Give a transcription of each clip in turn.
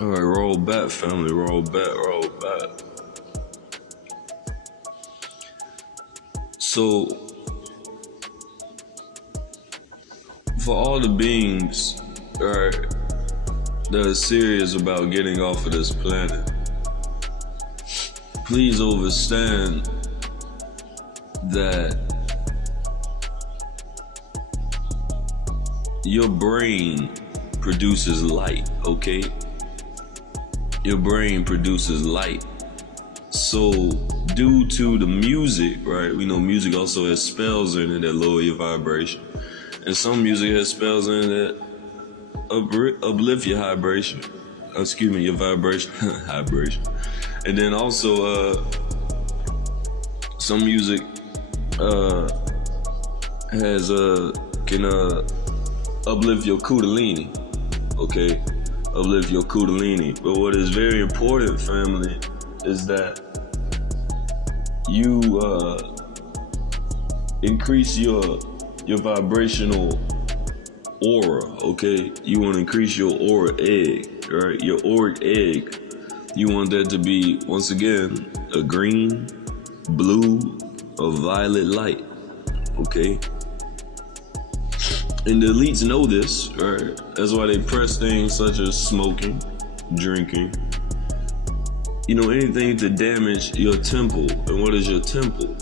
All right, roll back, family, roll back, roll back. So, for all the beings, right, that are serious about getting off of this planet, please understand that your brain produces light, okay? Your brain produces light. So due to the music, right? We know music also has spells in it that lower your vibration. And some music has spells in it that uplift your vibration. Excuse me, your vibration, vibration. And then also, some music has can uplift your kundalini, okay? Uplift your kundalini. But what is very important, family, is that you increase your vibrational aura, okay? You want to increase your aura egg, right? Your auric egg. You want that to be, once again, a green, blue, or violet light, okay? And the elites know this, right? That's why they press things such as smoking, drinking, you know, anything to damage your temple. And what is your temple?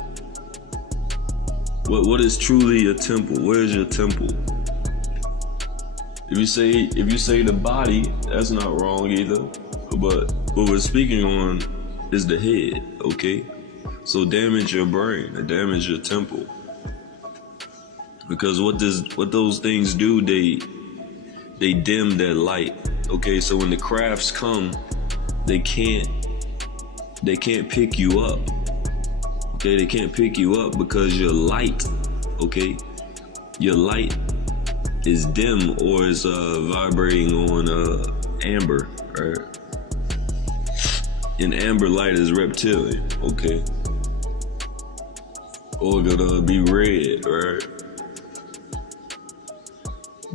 What is truly your temple? Where is your temple? If you say the body, that's not wrong either. But what we're speaking on is the head, okay? So damage your brain, and damage your temple. Because what those things do, they dim that light. Okay, so when the crafts come, they can't pick you up. Okay, they can't pick you up because your light, okay, your light is dim or is vibrating on amber, right? And amber light is reptilian, okay? Or gonna be red, right?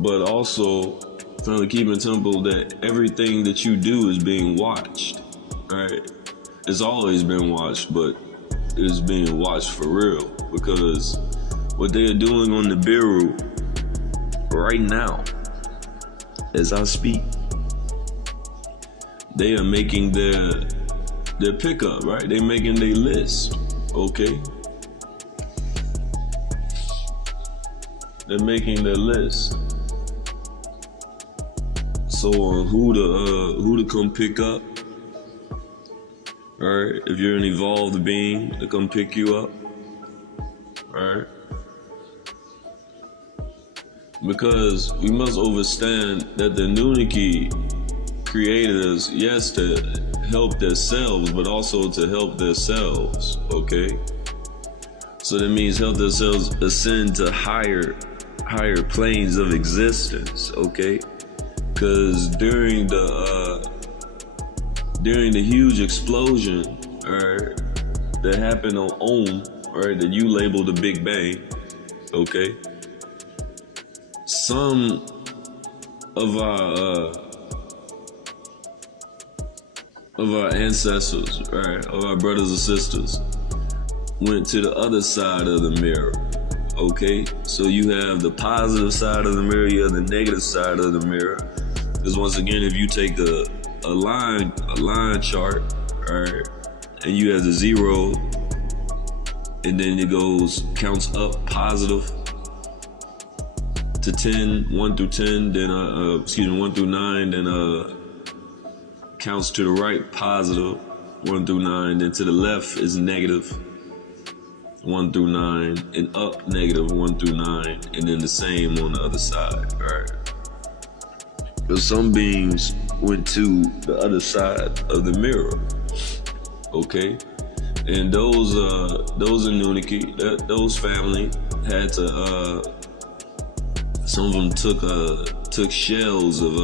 But also, trying to keep in temple that everything that you do is being watched, right? It's always been watched, but it's being watched for real, because what they are doing on the bureau right now, as I speak, they are making their pickup, right? They're making their list, okay? They're making their list. So on who to come pick up, alright? If you're an evolved being, to come pick you up, alright? Because we must understand that the Nuniki created us, yes, to help themselves, but also to help themselves, okay? So that means help themselves ascend to higher planes of existence, okay? Because during the huge explosion, alright, that happened on alright, that you labeled the Big Bang, okay? Some of our ancestors, right, of our brothers and sisters, went to the other side of the mirror. Okay, so you have the positive side of the mirror, you have the negative side of the mirror. Because once again, if you take a line chart, right, and you have the 0, and then it counts up positive to 10, 1 through 10, then 1 through 9, then counts to the right positive 1 through 9, then to the left is negative 1 through 9, and up negative 1 through 9, and then the same on the other side, right? Because some beings went to the other side of the mirror, okay? And those Anunnaki, those family had to, some of them took shells of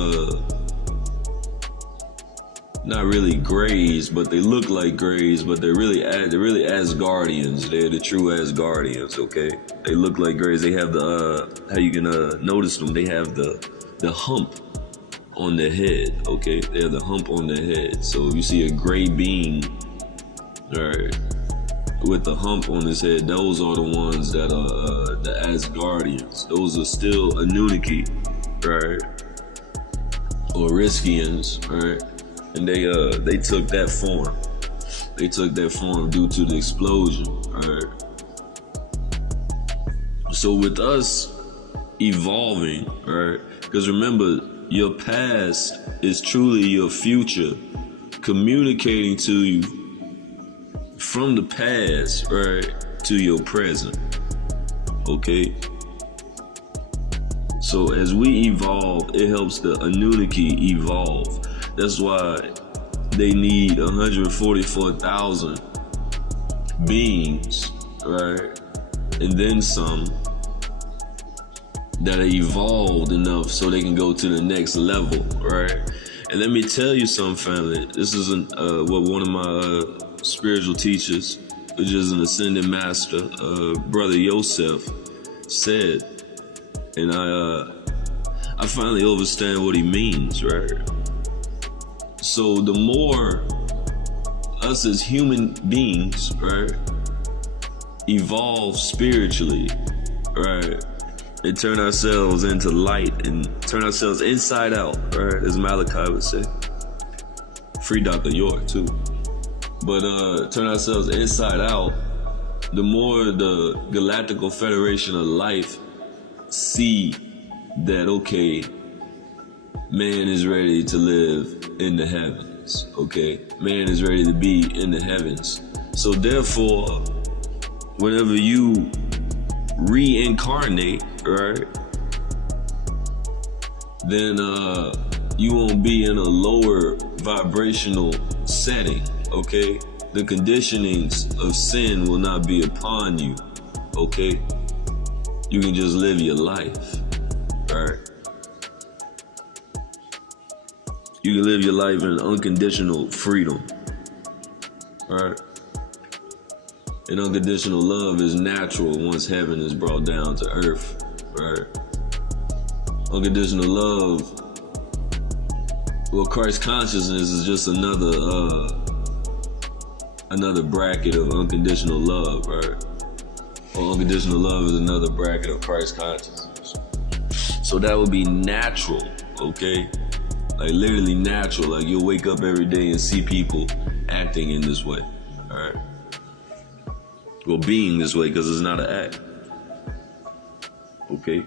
not really grays, but they look like grays, but they're really Asgardians. They're the true Asgardians, okay? They look like grays. They have the how you can notice them. They have the hump on their head, okay? They have the hump on their head. So if you see a gray being, right, with the hump on his head, those are the ones that are the Asgardians. Those are still Anunnaki, right? Or Riskians, right? And they took that form. They took that form due to the explosion, right? So with us evolving, right? Because remember, your past is truly your future communicating to you from the past, right, to your present, okay? So as we evolve, it helps the Anunnaki evolve. That's why they need 144,000 beings, right, and then some, that are evolved enough so they can go to the next level, right? And let me tell you something, family. This is what one of my spiritual teachers, which is an ascended master, Brother Yosef, said, and I finally understand what he means, right? So the more us as human beings, right, evolve spiritually, right, and turn ourselves into light and turn ourselves inside out, right? As Malachi would say. Free Dr. York too. But turn ourselves inside out, the more the Galactical Federation of Life see that, okay, man is ready to live in the heavens, okay? Man is ready to be in the heavens. So therefore, whenever you reincarnate, right, then you won't be in a lower vibrational setting, okay? The conditionings of sin will not be upon you, okay? You can just live your life, right? You can live your life in unconditional freedom, right? And unconditional love is natural once heaven is brought down to earth, right? Unconditional love, well, Christ consciousness is just another bracket of unconditional love, right? Or unconditional love is another bracket of Christ consciousness. So that would be natural, okay? Like literally natural. Like you'll wake up every day and see people acting in this way, all right? Well, being this way, because it's not an act. Okay?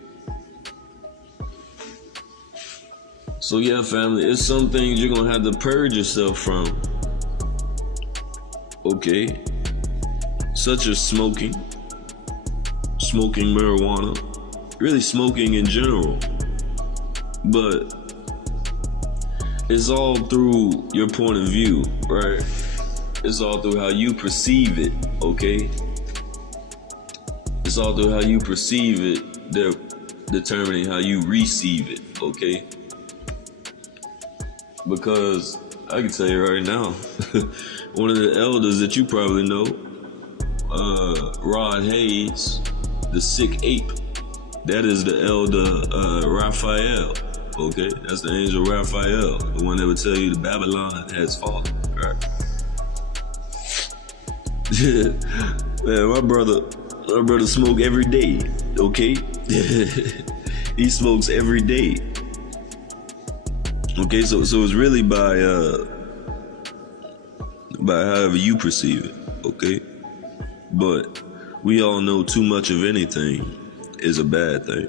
So yeah, family, it's some things you're gonna have to purge yourself from. Okay? Such as smoking marijuana, really smoking in general. But it's all through your point of view, right? It's all through how you perceive it, okay? It's all through how you perceive it, they're determining how you receive it, okay? Because I can tell you right now, one of the elders that you probably know, Rod Hayes, the sick ape, that is the elder Raphael, okay? That's the angel Raphael, the one that would tell you the Babylon has fallen, right? Man, my brother smoke every day, okay? He smokes every day. Okay, so it's really by however you perceive it, okay? But we all know too much of anything is a bad thing.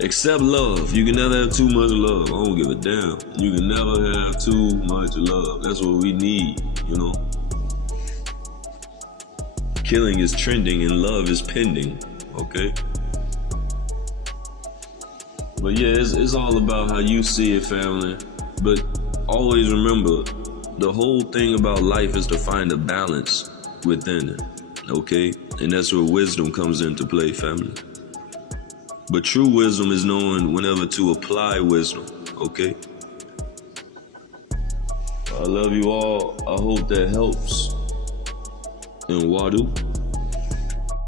Except love. You can never have too much love. I don't give a damn. You can never have too much love. That's what we need, you know? Killing is trending and love is pending, okay? But yeah, it's all about how you see it, family. But always remember, the whole thing about life is to find a balance within it, okay? And that's where wisdom comes into play, family. But true wisdom is knowing whenever to apply wisdom, okay? I love you all. I hope that helps. And Wadu.